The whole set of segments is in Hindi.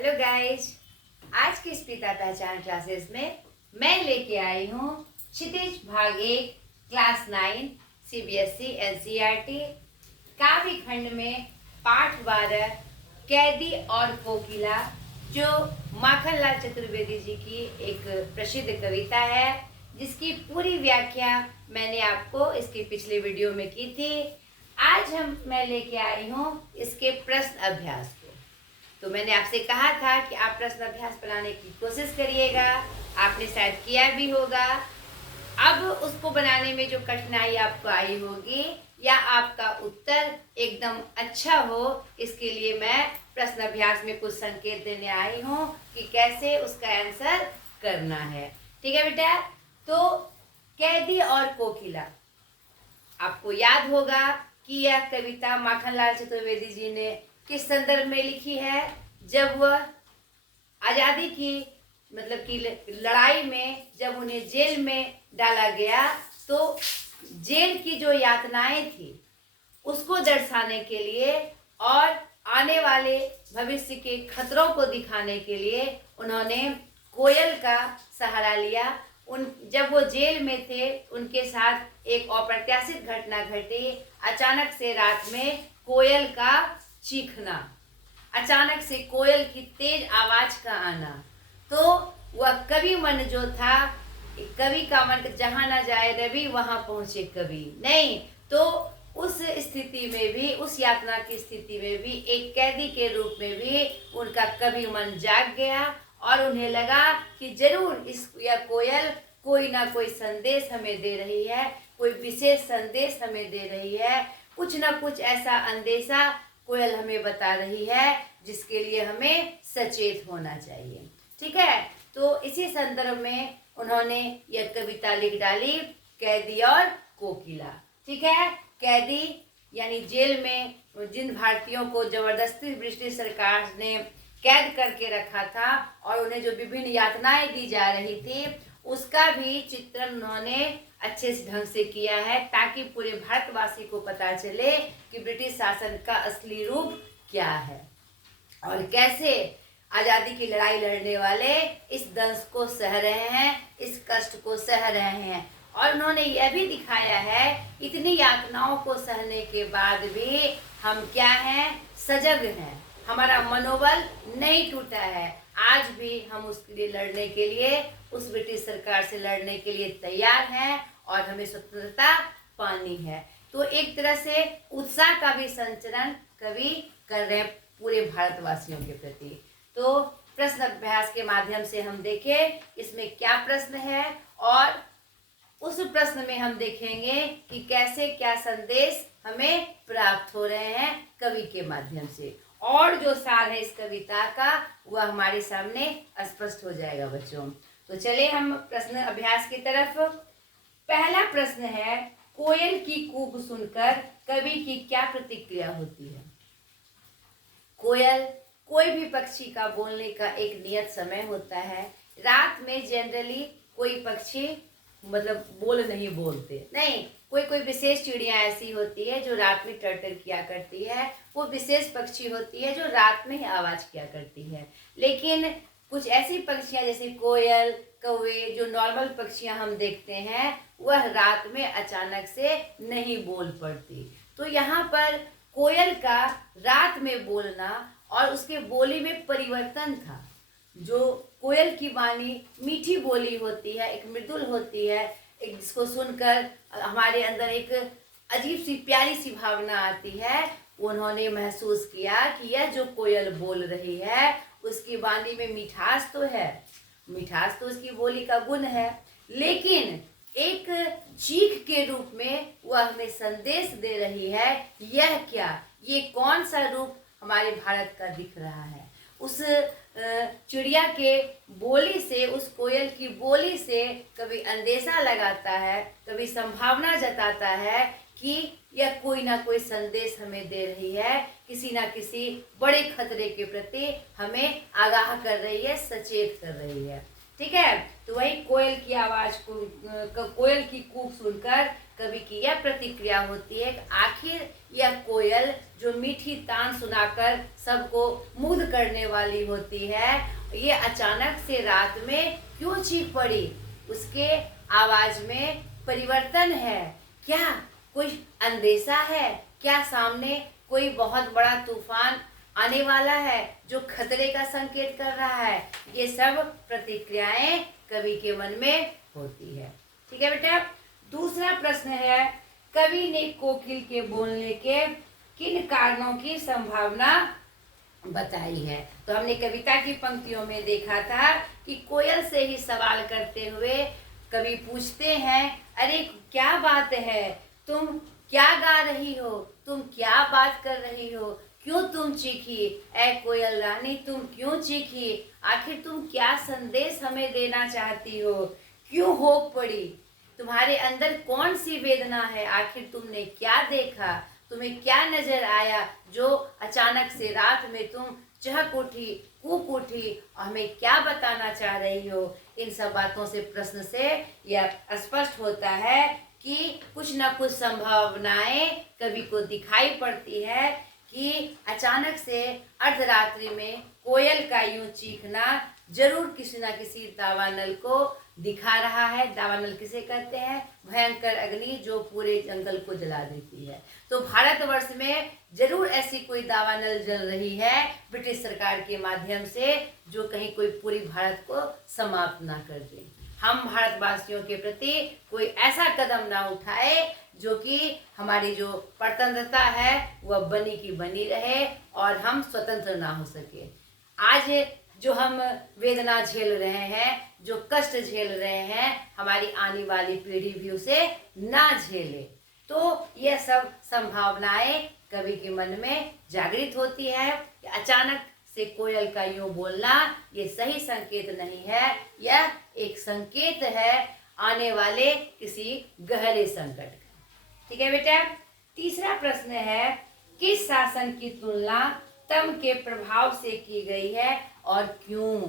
हेलो गाइज, आज की स्पीता पहचान क्लासेस में मैं लेके आई हूँ क्षितिज भाग 1 क्लास 9 सीबीएसई एनसीईआरटी काव्य खंड में पाठ 12 कैदी और कोकिला, जो माखनलाल चतुर्वेदी जी की एक प्रसिद्ध कविता है, जिसकी पूरी व्याख्या मैंने आपको इसके पिछले वीडियो में की थी। आज मैं लेके आई हूँ इसके प्रश्न अभ्यास को। तो मैंने आपसे कहा था कि आप प्रश्न अभ्यास बनाने की कोशिश करिएगा, आपने शायद किया भी होगा। अब उसको बनाने में जो कठिनाई आपको आई होगी या आपका उत्तर एकदम अच्छा हो, इसके लिए मैं प्रश्न अभ्यास में कुछ संकेत देने आई हूँ कि कैसे उसका आंसर करना है। ठीक है बेटा? तो कैदी और कोकिला, आपको याद होगा कि यह कविता माखनलाल चतुर्वेदी जी ने किस संदर्भ में लिखी है? जब वह आज़ादी की लड़ाई में जब उन्हें जेल में डाला गया, तो जेल की जो यातनाएं थी उसको दर्शाने के लिए और आने वाले भविष्य के खतरों को दिखाने के लिए उन्होंने कोयल का सहारा लिया। जब वो जेल में थे, उनके साथ एक अप्रत्याशित घटना घटी। अचानक से रात में कोयल का चीखना, अचानक से कोयल की तेज आवाज का आना, तो वह कवि मन जो था, कवि का मन जहां ना जाए रवि वहां पहुंचे कवि नहीं, तो उस स्थिति में भी, उस यातना की स्थिति में भी एक कैदी के रूप में भी उनका कवि मन जाग गया और उन्हें लगा कि जरूर यह कोयल कोई ना कोई संदेश हमें दे रही है, कोई विशेष संदेश हमें दे रही है, कुछ ना कुछ ऐसा अंदेशा कोयल हमें बता रही है जिसके लिए हमें सचेत होना चाहिए। ठीक है? तो इसी संदर्भ में उन्होंने यह कविता लिख डाली, कैदी और कोकिला। ठीक है? कैदी यानी जेल में जिन भारतीयों को जबरदस्ती ब्रिटिश सरकार ने कैद करके रखा था और उन्हें जो विभिन्न यातनाएं दी जा रही थी, उसका भी चित्रण उन्होंने अच्छे से ढंग से किया है, ताकि पूरे भारतवासी को पता चले कि ब्रिटिश शासन का असली रूप क्या है और कैसे आज़ादी की लड़ाई लड़ने वाले इस दंश को सह रहे हैं, इस कष्ट को सह रहे हैं। और उन्होंने यह भी दिखाया है, इतनी यातनाओं को सहने के बाद भी हम क्या हैं? सजग हैं, हमारा मनोबल नहीं टूटा है। आज भी हम उसके लिए लड़ने के लिए, उस ब्रिटिश सरकार से लड़ने के लिए तैयार हैं और हमें स्वतंत्रता पानी है। तो एक तरह से उत्साह का भी संचरण कवि कर रहे हैं पूरे भारतवासियों के प्रति। तो प्रश्न अभ्यास के माध्यम से हम देखें इसमें क्या प्रश्न है, और उस प्रश्न में हम देखेंगे कि कैसे क्या संदेश हमें प्राप्त हो रहे हैं कवि के माध्यम से, और जो सार है इस कविता का वह हमारे सामने स्पष्ट हो जाएगा बच्चों। तो चले हम प्रश्न अभ्यास की तरफ। पहला प्रश्न है, कोयल की कूक सुनकर कवि की क्या प्रतिक्रिया होती है? कोयल, कोई भी पक्षी का बोलने का एक नियत समय होता है। रात में जनरली कोई पक्षी बोल नहीं बोलते, नहीं, कोई कोई विशेष चिड़िया ऐसी होती है जो रात में टर्टर किया करती है, वो विशेष पक्षी होती है जो रात में ही आवाज किया करती है। लेकिन कुछ ऐसी पक्षियां जैसे कोयल, कौवे, जो नॉर्मल पक्षियां हम देखते हैं, वह रात में अचानक से नहीं बोल पड़ती। तो यहाँ पर कोयल का रात में बोलना और उसके बोली में परिवर्तन था। जो कोयल की वाणी मीठी बोली होती है, एक मृदुल होती है, एक जिसको सुनकर हमारे अंदर एक अजीब सी प्यारी सी भावना आती है। उन्होंने महसूस किया कि यह जो कोयल बोल रही है उसकी वाणी में मिठास तो है, मिठास तो उसकी बोली का गुण है, लेकिन एक चीख के रूप में वह हमें संदेश दे रही है। यह क्या, ये कौन सा रूप हमारे भारत का दिख रहा है? उस चिड़िया के बोली से, उस कोयल की बोली से कभी अंदेशा लगाता है, कभी संभावना जताता है कि यह कोई ना कोई संदेश हमें दे रही है, किसी ना किसी बड़े खतरे के प्रति हमें आगाह कर रही है, सचेत कर रही है। ठीक है। तो वही कोयल की आवाज को, कोयल की कूक सुनकर कवि की यह प्रतिक्रिया होती है कि आखिर यह कोयल जो मीठी तान सुनाकर सबको मुग्ध करने वाली होती है, ये अचानक से रात में क्यों चीख पड़ी? उसके आवाज में परिवर्तन है क्या? कुछ अंदेशा है क्या? सामने कोई बहुत बड़ा तूफान आने वाला है जो खतरे का संकेत कर रहा है? ये सब प्रतिक्रियाएं कवि के मन में होती है। ठीक है बेटा। दूसरा प्रश्न है, कवि ने कोकिल के बोलने के किन कारणों की संभावना बताई है? तो हमने कविता की पंक्तियों में देखा था कि कोयल से ही सवाल करते हुए कवि पूछते हैं, अरे क्या बात है, तुम क्या गा रही हो, तुम क्या बात कर रही हो, क्यों तुम चीखी? ऐ कोयल रानी तुम क्यों चीखी? आखिर तुम क्या संदेश हमें देना चाहती हो? क्यों होक पड़ी? तुम्हारे अंदर कौन सी वेदना है? आखिर तुमने क्या देखा? तुम्हें क्या नजर आया जो अचानक से रात में तुम चहक उठी, कूक उठी और हमें क्या बताना चाह रही हो? इन सब बातों से, प्रश्न से यह स्पष्ट होता है कि कुछ न कुछ संभावनाएं कवि को दिखाई पड़ती है कि अचानक से अर्धरात्रि में कोयल का यूं चीखना जरूर किसी न किसी दावानल को दिखा रहा है। दावानल किसे कहते हैं? भयंकर अग्नि जो पूरे जंगल को जला देती है। तो भारतवर्ष में जरूर ऐसी कोई दावानल जल रही है ब्रिटिश सरकार के माध्यम से, जो कहीं कोई पूरी भारत को समाप्त ना कर दे। हम भारतवासियों के प्रति कोई ऐसा कदम ना उठाए जो कि हमारी जो स्वतंत्रता है वह बनी की बनी रहे और हम स्वतंत्र ना हो सके। आज जो हम वेदना झेल रहे हैं, जो कष्ट झेल रहे हैं, हमारी आने वाली पीढ़ी भी उसे ना झेले। तो यह सब संभावनाएं कवि के मन में जागृत होती है कि अचानक से कोयल का यूं बोलना ये सही संकेत नहीं है, यह एक संकेत है आने वाले किसी गहरे संकट का। ठीक है बेटा। तीसरा प्रश्न है, किस शासन की तुलना तम के प्रभाव से की गई है और क्यों?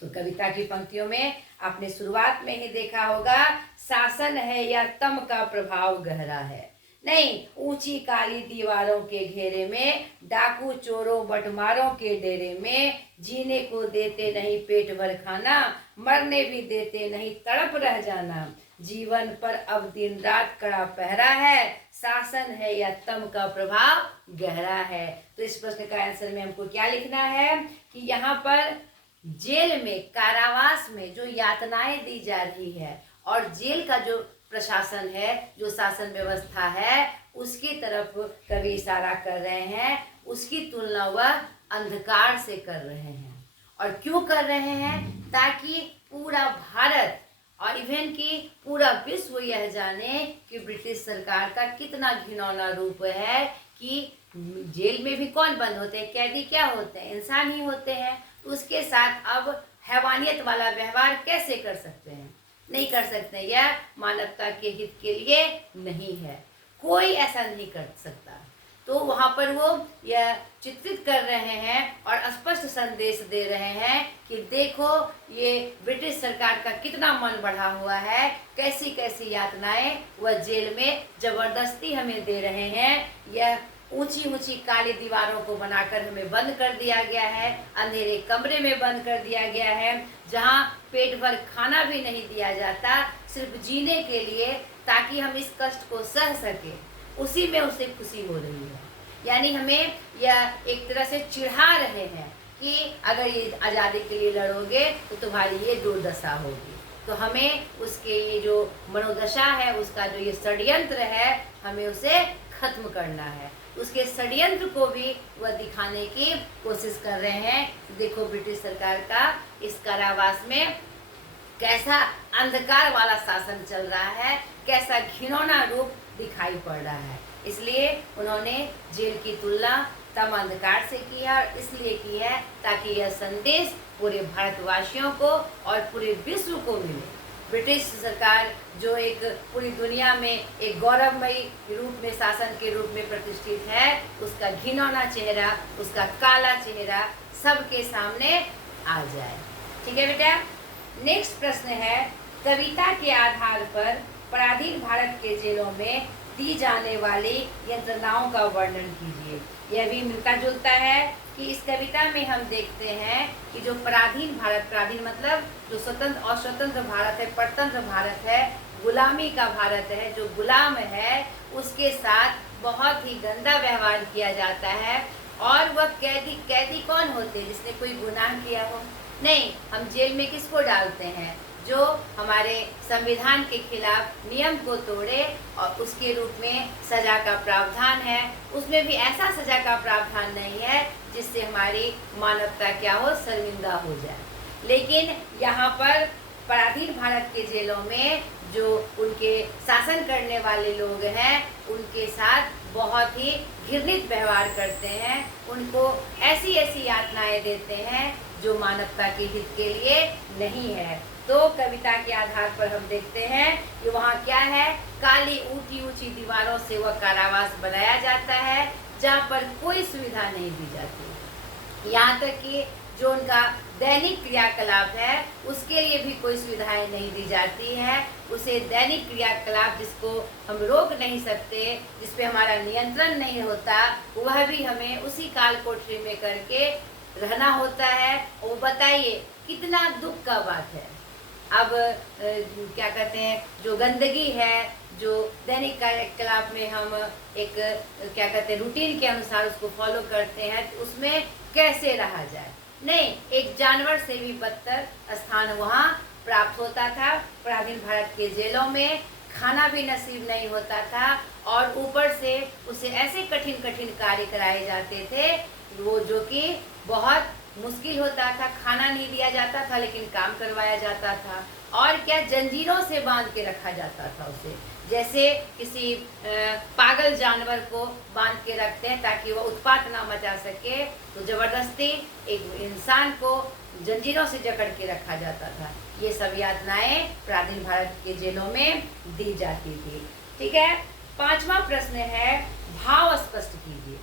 तो कविता की पंक्तियों में आपने शुरुआत में ही देखा होगा, शासन है या तम का प्रभाव गहरा है। नहीं, ऊंची काली दीवारों के घेरे में, डाकू चोरों बटमारों के डेरे में, जीने को देते नहीं पेट भर खाना, मरने भी देते नहीं तड़प रह जाना, जीवन पर अब दिन रात कड़ा पहरा है, शासन है या तम का प्रभाव गहरा है। तो इस प्रश्न का आंसर में हमको क्या लिखना है कि यहाँ पर जेल में, कारावास में जो यातनाएं दी जा रही है और जेल का जो प्रशासन है, जो शासन व्यवस्था है, उसकी तरफ कवि इशारा कर रहे हैं। उसकी तुलना वह अंधकार से कर रहे हैं। और क्यों कर रहे हैं? ताकि पूरा भारत और इवन की पूरा विश्व यह जाने कि ब्रिटिश सरकार का कितना घिनौना रूप है कि जेल में भी कौन बंद होते हैं? कैदी क्या होते हैं? इंसान ही होते हैं। उसके साथ अब हैवानियत वाला व्यवहार कैसे कर सकते हैं? नहीं कर सकते। यह मानवता के हित के लिए नहीं है, कोई ऐसा नहीं कर सकता। तो वहाँ पर वो यह चित्रित कर रहे हैं और स्पष्ट संदेश दे रहे हैं कि देखो ये ब्रिटिश सरकार का कितना मन बढ़ा हुआ है, कैसी कैसी यातनाएं वह जेल में जबरदस्ती हमें दे रहे हैं। यह ऊंची ऊंची काली दीवारों को बनाकर हमें बंद कर दिया गया है, अंधेरे कमरे में बंद कर दिया गया है, जहां पेट भर खाना भी नहीं दिया जाता, सिर्फ जीने के लिए, ताकि हम इस कष्ट को सह सके। उसी में उसे खुशी हो रही है। यानी हमें यह एक तरह से चिढ़ा रहे हैं कि अगर ये आज़ादी के लिए लड़ोगे तो तुम्हारी ये दुर्दशा होगी। तो हमें उसके ये जो मनोदशा है, उसका जो ये षड्यंत्र है, हमें उसे खत्म करना है। उसके षड्यंत्र को भी वह दिखाने की कोशिश कर रहे हैं। देखो ब्रिटिश सरकार का इस कारावास में कैसा अंधकार वाला शासन चल रहा है, कैसा घिनौना रूप दिखाई पड़ रहा है। इसलिए उन्होंने जेल की तुलना तम अंधकार से की है, और इसलिए की है ताकि यह संदेश पूरे भारतवासियों को और पूरे विश्व को मिले। ब्रिटिश सरकार जो एक पूरी दुनिया में एक गौरवमयी रूप में, शासन के रूप में प्रतिष्ठित है, उसका घिनौना चेहरा, उसका काला चेहरा सबके सामने आ जाए। ठीक है बेटा। नेक्स्ट प्रश्न है, कविता के आधार पर पराधीन भारत के जेलों में दी जाने वाली यंत्रणाओं का वर्णन कीजिए। यह भी मिलता जुलता है कि इस कविता में हम देखते हैं कि जो पराधीन भारत, पराधीन मतलब जो स्वतंत्र और स्वतंत्र भारत है, परतंत्र भारत है, गुलामी का भारत है, जो गुलाम है उसके साथ बहुत ही गंदा व्यवहार किया जाता है। और वह कैदी कौन होते हैं? जिसने कोई गुनाह किया हो? नहीं, हम जेल में किसको डालते हैं? जो हमारे संविधान के खिलाफ नियम को तोड़े और उसके रूप में सजा का प्रावधान है। उसमें भी ऐसा सजा का प्रावधान नहीं है जिससे हमारी मानवता क्या हो, शर्मिंदा हो जाए। लेकिन यहाँ पर पराधीन भारत के जेलों में जो उनके शासन करने वाले लोग हैं उनके साथ बहुत ही घृणित व्यवहार करते हैं, उनको ऐसी ऐसी यातनाएं देते हैं जो मानवता के हित के लिए नहीं है। तो कविता के आधार पर हम देखते हैं कि वहाँ क्या है, काली ऊंची ऊंची दीवारों से वह कारावास बनाया जाता है जहाँ पर कोई सुविधा नहीं दी जाती। यहाँ तक कि जो उनका दैनिक क्रियाकलाप है उसके लिए भी कोई सुविधाएं नहीं दी जाती है। उसे दैनिक क्रियाकलाप जिसको हम रोक नहीं सकते, जिस पे हमारा नियंत्रण नहीं होता, वह भी हमें उसी काल कोठरी में करके रहना होता है। वो बताइए कितना दुख का बात है। अब क्या कहते हैं, जो गंदगी है, जो दैनिक कार्यकलाप में हम एक क्या कहते हैं रूटीन के अनुसार उसको फॉलो करते हैं, तो उसमें कैसे रहा जाए? नहीं, एक जानवर से भी बदतर स्थान वहाँ प्राप्त होता था। पराधीन भारत के जेलों में खाना भी नसीब नहीं होता था और ऊपर से उसे ऐसे कठिन कठिन कार्य कराए जाते थे वो जो कि बहुत मुश्किल होता था। खाना नहीं दिया जाता था लेकिन काम करवाया जाता था। और क्या, जंजीरों से बांध के रखा जाता था उसे, जैसे किसी पागल जानवर को बांध के रखते हैं ताकि वह उत्पात ना मचा सके, तो जबरदस्ती एक इंसान को जंजीरों से जकड़ के रखा जाता था। ये सब यातनाएं पराधीन भारत के जेलों में दी जाती थी। ठीक है, पांचवा प्रश्न है, भाव स्पष्ट कीजिए।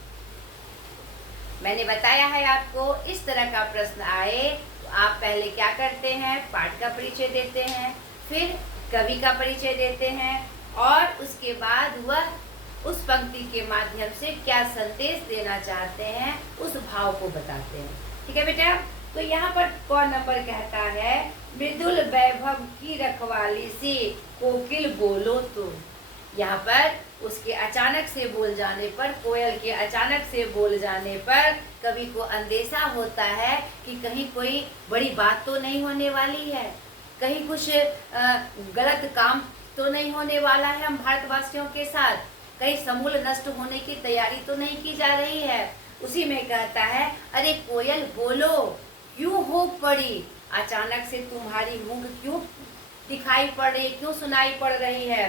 मैंने बताया है आपको, इस तरह का प्रश्न आए तो आप पहले क्या करते हैं, पाठ का परिचय देते हैं, फिर कवि का परिचय देते हैं और उसके बाद वह उस पंक्ति के माध्यम से क्या संदेश देना चाहते हैं उस भाव को बताते हैं। ठीक है बेटा, तो यहाँ पर कौन नंबर कहता है, मृदुल वैभव की रखवाली से कोकिल बोलो तो। यहाँ पर उसके अचानक से बोल जाने पर, कोयल के अचानक से बोल जाने पर कवि को अंदेशा होता है कि कहीं कोई बड़ी बात तो नहीं होने वाली है, कहीं कुछ गलत काम तो नहीं होने वाला है हम भारतवासियों के साथ, कहीं समूल नष्ट होने की तैयारी तो नहीं की जा रही है। उसी में कहता है, अरे कोयल बोलो, क्यों हो पड़ी, अचानक से तुम्हारी मूंग क्यों दिखाई पड़ रही, क्यों सुनाई पड़ रही है,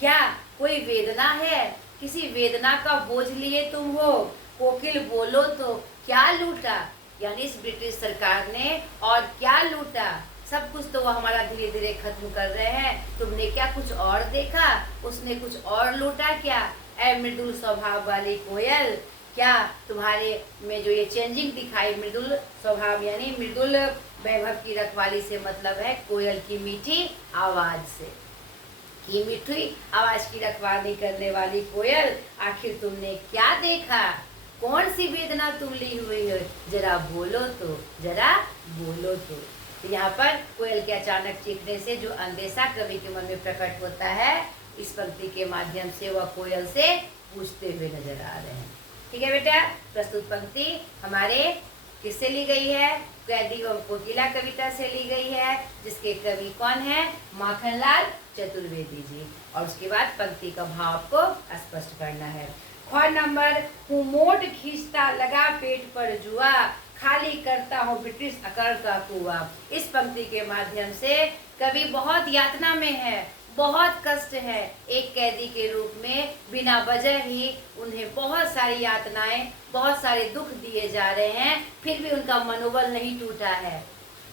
क्या कोई वेदना है, किसी वेदना का बोझ लिए तुम हो, कोकिल बोलो तो क्या लूटा। यानी इस ब्रिटिश सरकार ने और क्या लूटा, सब कुछ तो वो हमारा धीरे धीरे खत्म कर रहे हैं, तुमने क्या कुछ और देखा, उसने कुछ और लूटा क्या। ऐ मृदुल स्वभाव वाली कोयल, क्या तुम्हारे में जो ये चेंजिंग दिखाई, मृदुल स्वभाव यानी मृदुल वैभव की रखवाली से मतलब है कोयल की मीठी आवाज से, कि मीठी आवाज की रखवाली करने वाली कोयल, आखिर तुमने क्या देखा, कौन सी वेदना तुम ली हुई हो, जरा बोलो तो, जरा बोलो तो। यहाँ पर कोयल के अचानक चीखने से जो अंदेशा कवि के मन में प्रकट होता है, इस पंक्ति के माध्यम से वह कोयल से पूछते हुए नजर आ रहे हैं। ठीक है बेटा, प्रस्तुत पंक्ति हमारे किससे ली गई है, कैदी व कोकिला कविता से ली गई है, जिसके कवि कौन है, माखनलाल चतुर्वेदी जी। और उसके बाद पंक्ति का भाव को स्पष्ट करना है। ख नंबर, हूँ मोट खींचता लगा पेट पर जुआ, खाली करता हूँ ब्रिटिश अकड़ का कुआ। इस पंक्ति के माध्यम से कवि बहुत यातना में है, बहुत कष्ट है। एक कैदी के रूप में बिना वजह ही उन्हें बहुत सारी यातनाएं, बहुत सारे दुख दिए जा रहे हैं, फिर भी उनका मनोबल नहीं टूटा है।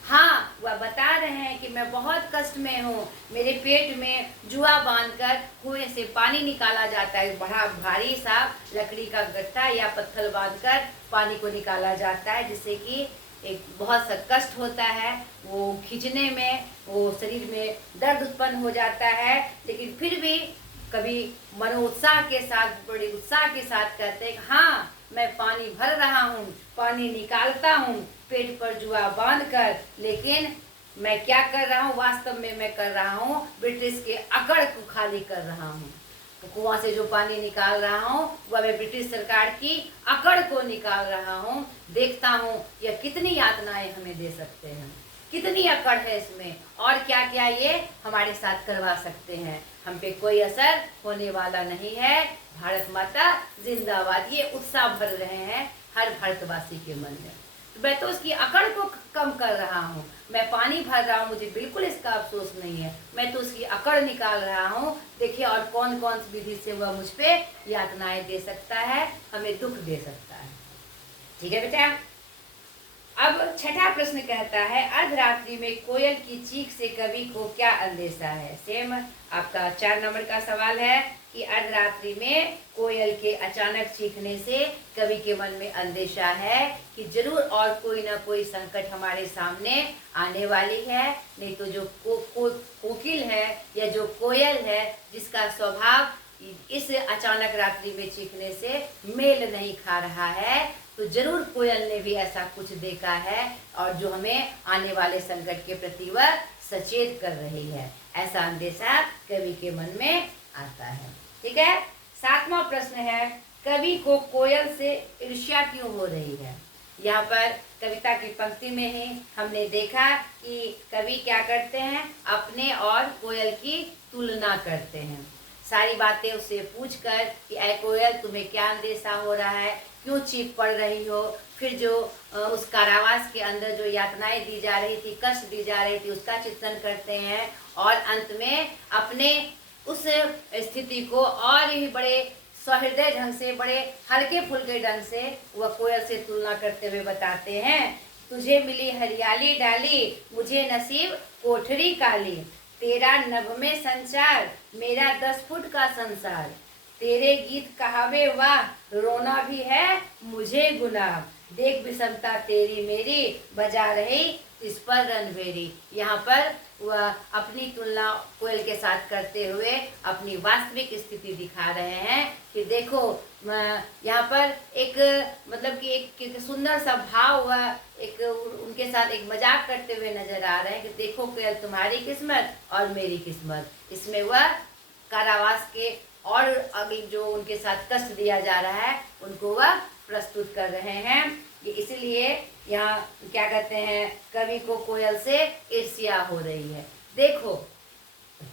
हाँ, वह बता रहे हैं कि मैं बहुत कष्ट में हूँ, मेरे पेट में जुआ बांधकर कुएं से पानी निकाला जाता है, बड़ा भारी सा लकड़ी का गट्टा या पत्थर बांधकर पानी को निकाला जाता है, जिससे कि एक बहुत सा कष्ट होता है, वो खींचने में वो शरीर में दर्द उत्पन्न हो जाता है, लेकिन फिर भी कभी मनोत्साह के साथ, बड़े उत्साह के साथ कहते हैं हाँ मैं पानी भर रहा हूँ, पानी निकालता हूँ पेट पर जुआ बांध कर, लेकिन मैं क्या कर रहा हूँ, वास्तव में मैं कर रहा हूँ ब्रिटिश के अकड़ को खाली कर रहा हूँ। तो कुआं से जो पानी निकाल रहा हूँ वह मैं ब्रिटिश सरकार की अकड़ को निकाल रहा हूँ। देखता हूँ यह कितनी यातनाएं हमें दे सकते हैं, कितनी अकड़ है इसमें, और क्या क्या ये हमारे साथ करवा सकते हैं। हम पे कोई असर होने वाला नहीं है। भारत माता जिंदाबाद, ये उत्साह भर रहे हैं हर भारतवासी के मन में। तो मैं तो उसकी अकड़ को कम कर रहा हूँ, मैं पानी भर रहा हूँ, मुझे बिल्कुल इसका अफसोस नहीं है, मैं तो उसकी अकड़ निकाल रहा हूँ। देखिए और कौन कौन सी विधि से वह मुझ पे यातनाएं दे सकता है, हमें दुख दे सकता है। ठीक है बेटा। अब छठा प्रश्न कहता है अर्धरात्रि में कोयल की चीख से कवि को क्या अंदेशा है। सेम आपका 4 नंबर का सवाल है कि अर्धरात्रि में कोयल के अचानक चीखने से कवि के मन में अंदेशा है कि जरूर और कोई ना कोई संकट हमारे सामने आने वाली है। नहीं तो जो कोकिल है या जो कोयल है जिसका स्वभाव इस अचानक रात्रि में चीखने से मेल नहीं खा रहा है, तो जरूर कोयल ने भी ऐसा कुछ देखा है और जो हमें आने वाले संकट के प्रति वह सचेत कर रही है, ऐसा अंदेशा कवि के मन में आता है। ठीक है। 7वां प्रश्न है कवि को कोयल से ईर्ष्या क्यों हो रही है। यहाँ पर कविता की पंक्ति में ही हमने देखा कि कवि क्या करते हैं, अपने और कोयल की तुलना करते हैं। सारी बातें उससे पूछकर कि ऐ कोयल तुम्हें क्या अंदेशा हो रहा है, क्यों चीख पड़ रही हो। फिर जो उस कारावास के अंदर जो यातनाएं दी जा रही थी, कष्ट दी जा रही थी, उसका चित्रण करते हैं और अंत में अपने उस स्थिति को और ही बड़े सहृदय ढंग से, बड़े हल्के फुल्के ढंग से वह कोयल से तुलना करते हुए बताते हैं तुझे मिली हरियाली डाली, मुझे नसीब कोठरी काली, तेरा नभ में संचार, मेरा 10 फुट का संसार, तेरे गीत कहावे वाह, रोना भी है मुझे गुनाह, देख विषमता तेरी मेरी, बजा रही इस पर रणभेरी। यहाँ पर वह अपनी तुलना कोयल के साथ करते हुए अपनी वास्तविक स्थिति दिखा रहे हैं कि देखो यहाँ पर एक मतलब कि एक सुंदर सा भाव वह एक उनके साथ एक मजाक करते हुए नजर आ रहे हैं कि देखो कोयल तुम्हारी किस्मत और मेरी किस्मत। इसमें वह कारावास के और अगले जो उनके साथ कष्ट दिया जा रहा है उनको वह प्रस्तुत कर रहे हैं। कि इसलिए यहाँ क्या कहते हैं कवि को कोयल से ईर्ष्या हो रही है। देखो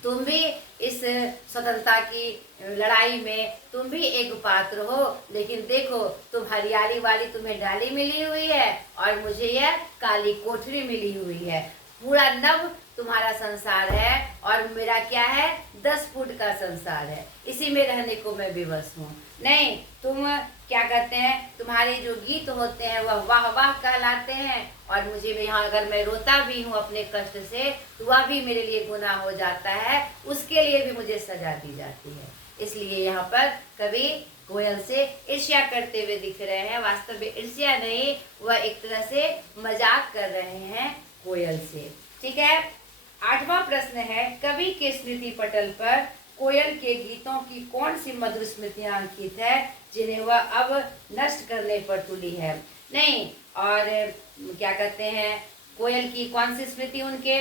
तुम भी इस स्वतंत्रता की लड़ाई में तुम भी एक पात्र हो, लेकिन देखो तुम हरियाली वाली तुम्हें डाली मिली हुई है और मुझे यह काली कोठरी मिली हुई है। पूरा नभ तुम्हारा संसार है और मेरा क्या है 10 फुट का संसार है, इसी में रहने को मैं विवश हूँ। नहीं तुम क्या कहते हैं तुम्हारे जो गीत होते हैं वह वाह वाह कहलाते हैं और मुझे भी यहाँ अगर मैं रोता भी हूँ अपने कष्ट से तो वह भी मेरे लिए गुनाह हो जाता है, उसके लिए भी मुझे सजा दी जाती है। इसलिए यहाँ पर कवि कोयल से ईर्ष्या करते हुए दिख रहे हैं। वास्तव में ईर्ष्या नहीं, वह एक तरह से मजाक कर रहे हैं कोयल से। ठीक है। 8वां प्रश्न है कवि के स्मृति पटल पर कोयल के गीतों की कौन सी मधुर स्मृतियां अंकित है जिन्हें वह अब नष्ट करने पर तुली है। नहीं और क्या कहते हैं कोयल की कौन सी स्मृति उनके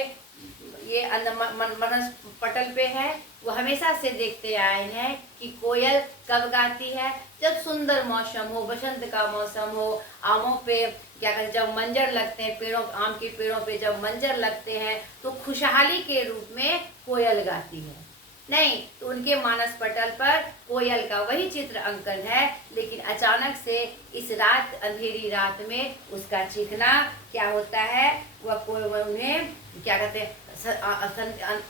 ये मनस पटल पे है। वो हमेशा से देखते आए हैं कि कोयल कब गाती है, जब सुंदर मौसम हो, बसंत का मौसम हो, आमों पे क्या कहते जब मंजर लगते हैं, पेड़ों आम के पेड़ों पे जब मंजर लगते हैं तो खुशहाली के रूप में कोयल गाती है। नहीं तो उनके मानस पटल पर कोयल का वही चित्र अंकन है, लेकिन अचानक से इस रात अंधेरी रात में उसका चीखना क्या होता है, वह उन्हें क्या कहते हैं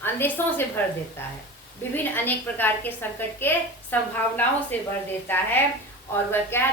अंदेशों से भर देता है, विभिन्न अनेक प्रकार के संकट के संभावनाओं से भर देता है। और वह कह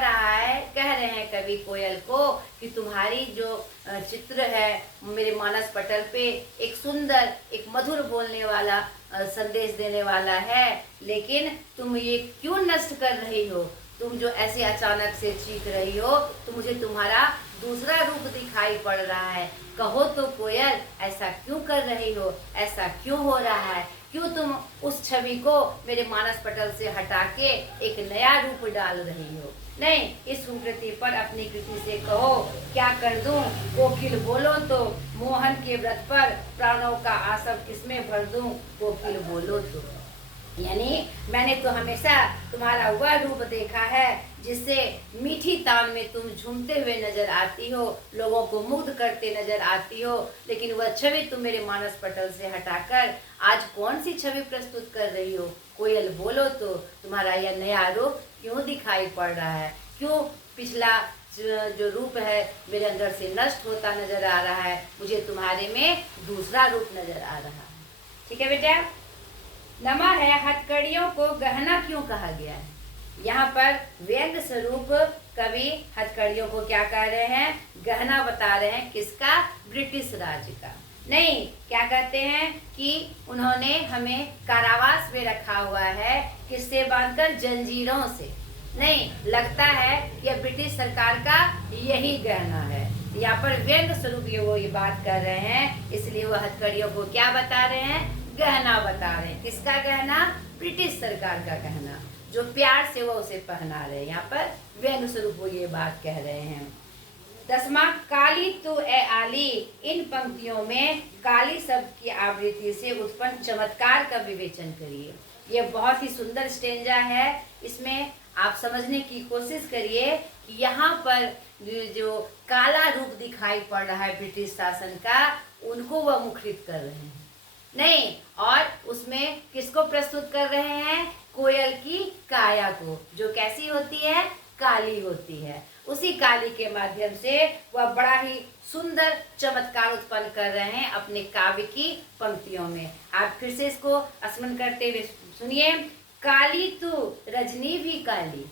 रहे हैं कवि कोयल को कि तुम्हारी जो चित्र है मेरे मानस पटल पे एक सुंदर एक मधुर बोलने वाला संदेश देने वाला है, लेकिन तुम ये क्यों नष्ट कर रही हो, तुम जो ऐसे अचानक से चीख रही हो तो मुझे तुम्हारा दूसरा रूप दिखाई पड़ रहा है। कहो तो कोयल, ऐसा क्यों कर रही हो, ऐसा क्यों हो रहा है, क्यों तुम उस छवि को मेरे मानस पटल से हटा के एक नया रूप डाल रही हो। नहीं, इस सुकृति पर अपनी कृति से कहो, क्या कर दूं, कोकिल बोलो तो, मोहन के व्रत पर प्राणों का आसव किसमें भर दूं, कोकिल बोलो तो। यानी मैंने तो हमेशा तुम्हारा वह रूप देखा है जिससे मीठी तान में तुम झूमते हुए नजर आती हो, लोगों को मुग्ध करते नजर आती हो, लेकिन वह छवि तुम मेरे मानस पटल से हटाकर आज कौन सी छवि प्रस्तुत कर रही हो। कोयल बोलो तो, तुम्हारा यह नया रूप क्यों दिखाई पड़ रहा है, क्यों पिछला जो रूप है मेरे अंदर से नष्ट होता नजर आ रहा है, मुझे तुम्हारे में दूसरा रूप नजर आ रहा है। ठीक है बेटा। नमा है, हथकड़ियों को गहना क्यों कहा गया है। यहाँ पर व्यंग स्वरूप कवि हथकड़ियों को क्या कह रहे हैं, गहना बता रहे हैं। किसका, ब्रिटिश राज का। नहीं, क्या कहते हैं कि उन्होंने हमें कारावास में रखा हुआ है, किससे बांधकर, जंजीरों से। नहीं, लगता है यह ब्रिटिश सरकार का यही गहना है। यहाँ पर व्यंग स्वरूप वो ये बात कर रहे हैं, इसलिए वो हथकड़ियों को क्या बता रहे हैं, गहना बता रहे हैं। किसका गहना, ब्रिटिश सरकार का गहना, जो प्यार से वो उसे पहना रहे हैं। यहाँ पर व्यंग स्वरूप वो ये बात कह रहे हैं। 10वां, काली तू ए आली। इन पंक्तियों में काली शब्द की आवृत्ति से उत्पन्न चमत्कार का विवेचन करिए। यह बहुत ही सुंदर स्टेंजा है। इसमें आप समझने की कोशिश करिए कि यहाँ पर जो काला रूप दिखाई पड़ रहा है ब्रिटिश शासन का, उनको वह मुखरित कर रहे हैं। नहीं, और उसमें किसको प्रस्तुत कर रहे हैं, कोयल की काया को, जो कैसी होती है, काली होती है। उसी काली के माध्यम से वह बड़ा ही सुंदर चमत्कार उत्पन्न कर रहे हैं अपने काव्य की पंक्तियों में। आप फिर से इसको स्मरण करते हुए सुनिए। काली तू रजनी भी काली,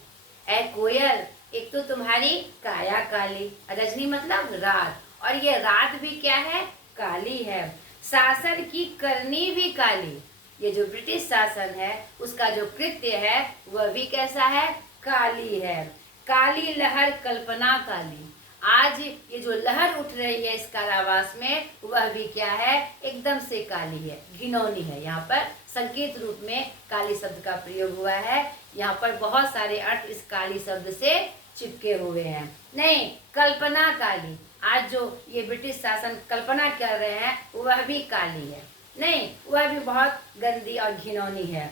ऐ कोयल एक तो तुम्हारी काया काली, रजनी मतलब रात, और ये रात भी क्या है, काली है। शासन की करनी भी काली, ये जो ब्रिटिश शासन है उसका जो कृत्य है वह भी कैसा है, काली है। काली लहर कल्पना काली, आज ये जो लहर उठ रही है इस कारावास में वह भी क्या है, एकदम से काली है, घिनौनी है। यहाँ पर संकेत रूप में काली शब्द का प्रयोग हुआ है। यहाँ पर बहुत सारे अर्थ इस काली शब्द से चिपके हुए हैं। नहीं, कल्पना काली, आज जो ये ब्रिटिश शासन कल्पना कर रहे हैं वह भी काली है। नहीं, वह भी बहुत गंदी और घिनौनी है।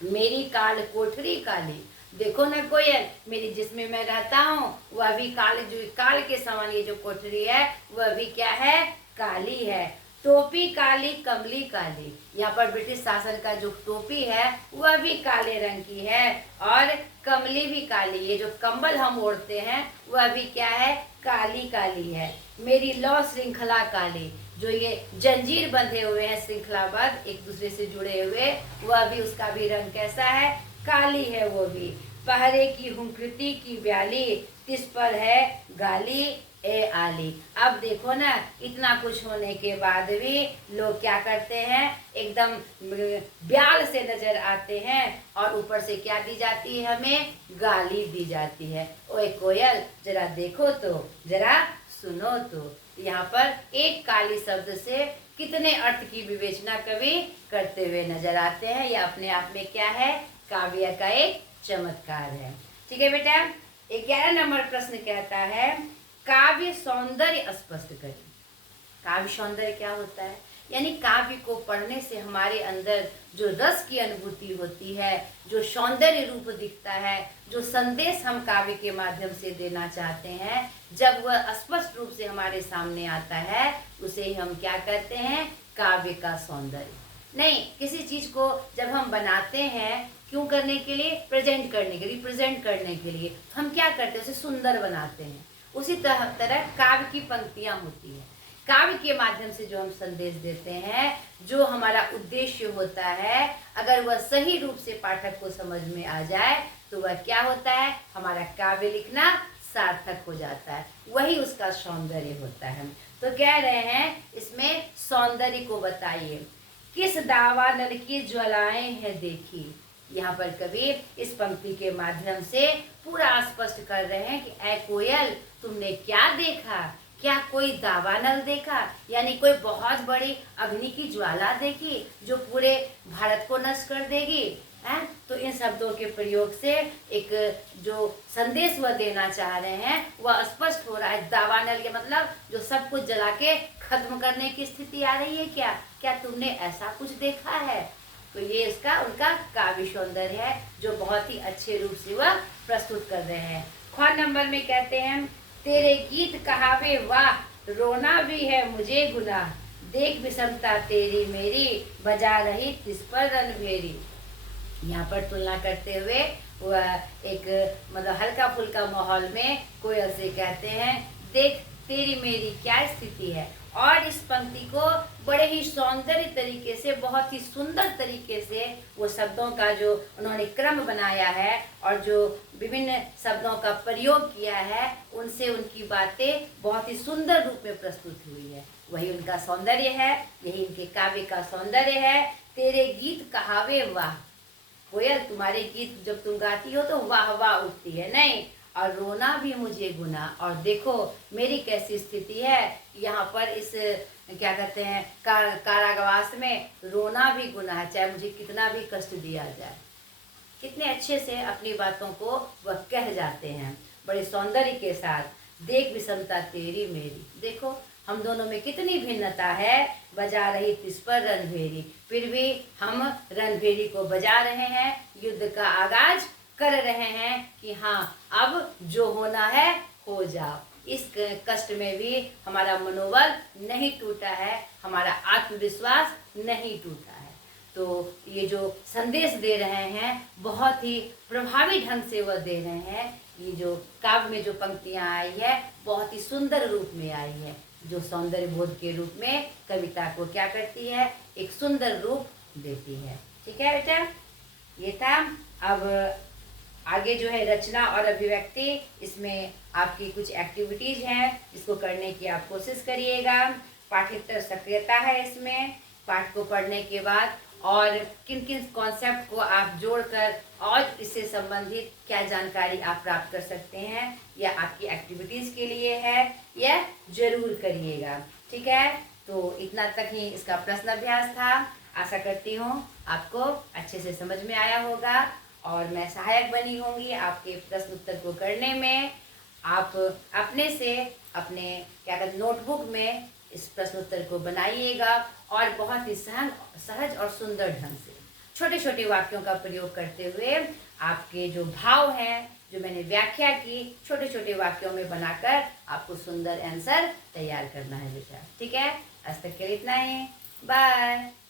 मेरी काल कोठरी काली, देखो न कोयल, मेरी जिसमें मैं रहता हूँ वह भी काल, जो काल के समान ये जो कोठरी है वह भी क्या है, काली है। टोपी काली कमली काली, यहाँ पर ब्रिटिश शासन का जो टोपी है वह भी काले रंग की है, और कमली भी काली, ये जो कंबल हम ओढ़ते हैं वह भी क्या है, काली काली है। मेरी लौ श्रृंखला काली, जो ये जंजीर बंधे हुए हैं श्रृंखलाबद्ध एक दूसरे से जुड़े हुए, वह भी, उसका भी रंग कैसा है, काली है वो भी। पहरे की हुंकृति की ब्याली, तिस पर है गाली ए आली। अब देखो ना, इतना कुछ होने के बाद भी लोग क्या करते हैं, एकदम ब्याल से नजर आते हैं, और ऊपर से क्या दी जाती है, हमें गाली दी जाती है। ओए कोयल जरा देखो तो, जरा सुनो तो। यहाँ पर एक काली शब्द से कितने अर्थ की विवेचना कवि करते हुए नजर आते हैं। यह अपने आप में क्या है, काव्य का एक चमत्कार है। ठीक है बेटा। 11 नंबर प्रश्न कहता है, काव्य सौंदर्य स्पष्ट करें। काव्य सौंदर्य क्या होता है, यानी काव्य को पढ़ने से हमारे अंदर जो रस की अनुभूति होती है, जो सौंदर्य रूप दिखता है, जो संदेश हम काव्य के माध्यम से देना चाहते हैं, जब वह स्पष्ट रूप से हमारे सामने आता है, उसे हम क्या कहते हैं, काव्य का सौंदर्य। नहीं, किसी चीज को जब हम बनाते हैं, क्यों करने के लिए, प्रेजेंट करने के लिए, रिप्रेजेंट करने के लिए, हम क्या करते हैं, उसे सुंदर बनाते हैं। उसी तरह काव्य की पंक्तियां होती है, काव्य के माध्यम से जो हम संदेश देते हैं, जो हमारा उद्देश्य होता है, अगर वह सही रूप से पाठक को समझ में आ जाए तो वह क्या होता है, हमारा काव्य लिखना सार्थक हो जाता है, वही उसका सौंदर्य होता है। तो कह रहे हैं इसमें सौंदर्य को बताइए। किस दावा नल की ज्वालाएं हैं देखी, यहाँ पर कवि इस पंक्ति के माध्यम से पूरा स्पष्ट कर रहे हैं कि ऐ कोयल, तुमने क्या देखा? क्या कोई दावानल देखा, यानी कोई बहुत बड़ी अग्नि की ज्वाला देखी जो पूरे भारत को नष्ट कर देगी? है तो इन शब्दों के प्रयोग से एक जो संदेश वह देना चाह रहे हैं वह स्पष्ट हो रहा है। दावानल के मतलब जो सब कुछ जला के खत्म करने की स्थिति आ रही है। क्या क्या तुमने ऐसा कुछ देखा है? तो ये इसका उनका काव्य सौंदर्य है जो बहुत ही अच्छे रूप से वह प्रस्तुत कर रहे हैं। ख नंबर में कहते हैं, तेरे गीत कहावे वाह, रोना भी है मुझे गुनाह, देख विषमता तेरी मेरी, बजा रही तिस पर रणभेरी। यहाँ पर तुलना करते हुए वह एक मतलब हल्का फुल्का माहौल में कोयल से कहते हैं, देख तेरी मेरी क्या स्थिति है। और इस पंक्ति को बड़े ही सौंदर्य तरीके से, बहुत ही सुंदर तरीके से वो शब्दों का जो उन्होंने क्रम बनाया है और जो विभिन्न शब्दों का प्रयोग किया है, उनसे उनकी बातें बहुत ही सुंदर रूप में प्रस्तुत हुई है। वही उनका सौंदर्य है, यही उनके काव्य का सौंदर्य है। तेरे गीत कहावे वाह, कोयल तुम्हारे गीत जब तुम गाती हो तो वाह वाह उठती है, नहीं, और रोना भी मुझे गुना, और देखो मेरी कैसी स्थिति है यहाँ पर इस क्या कहते हैं कारावास में, रोना भी गुना है, चाहे मुझे कितना भी कष्ट दिया जाए। कितने अच्छे से अपनी बातों को वह कह जाते हैं बड़े सौंदर्य के साथ। देख विषमता तेरी मेरी, देखो हम दोनों में कितनी भिन्नता है, बजा रही तिस पर रणभेरी, फिर भी हम रणभेरी को बजा रहे हैं, युद्ध का आगाज कर रहे हैं कि हाँ अब जो होना है हो जाओ। इस कष्ट में भी हमारा मनोबल नहीं टूटा है, हमारा आत्मविश्वास नहीं टूटा है। तो ये जो संदेश दे रहे हैं बहुत ही प्रभावी ढंग से वह दे रहे हैं। ये जो काव्य में जो पंक्तियां आई है बहुत ही सुंदर रूप में आई है, जो सौंदर्य बोध के रूप में कविता को क्या करती है, एक सुंदर रूप देती है। ठीक है बेटा, ये था। अब आगे जो है रचना और अभिव्यक्ति, इसमें आपकी कुछ एक्टिविटीज हैं, इसको करने की आप कोशिश करिएगा। पाठ्येतर सक्रियता है इसमें, पाठ को पढ़ने के बाद और किन किन कॉन्सेप्ट को आप जोड़कर और इससे संबंधित क्या जानकारी आप प्राप्त कर सकते हैं, यह आपकी एक्टिविटीज के लिए है, यह जरूर करिएगा। ठीक है, तो इतना तक ही इसका प्रश्न अभ्यास था। आशा करती हूँ आपको अच्छे से समझ में आया होगा और मैं सहायक बनी होंगी आपके प्रश्न उत्तर को करने में। आप अपने से अपने क्या कहते नोटबुक में इस प्रश्न उत्तर को बनाइएगा और बहुत ही सहज और सुंदर ढंग से छोटे छोटे वाक्यों का प्रयोग करते हुए आपके जो भाव हैं, जो मैंने व्याख्या की, छोटे छोटे वाक्यों में बनाकर आपको सुंदर आंसर तैयार करना है बेटा। ठीक है, आज तक के लिए इतना ही। बाय।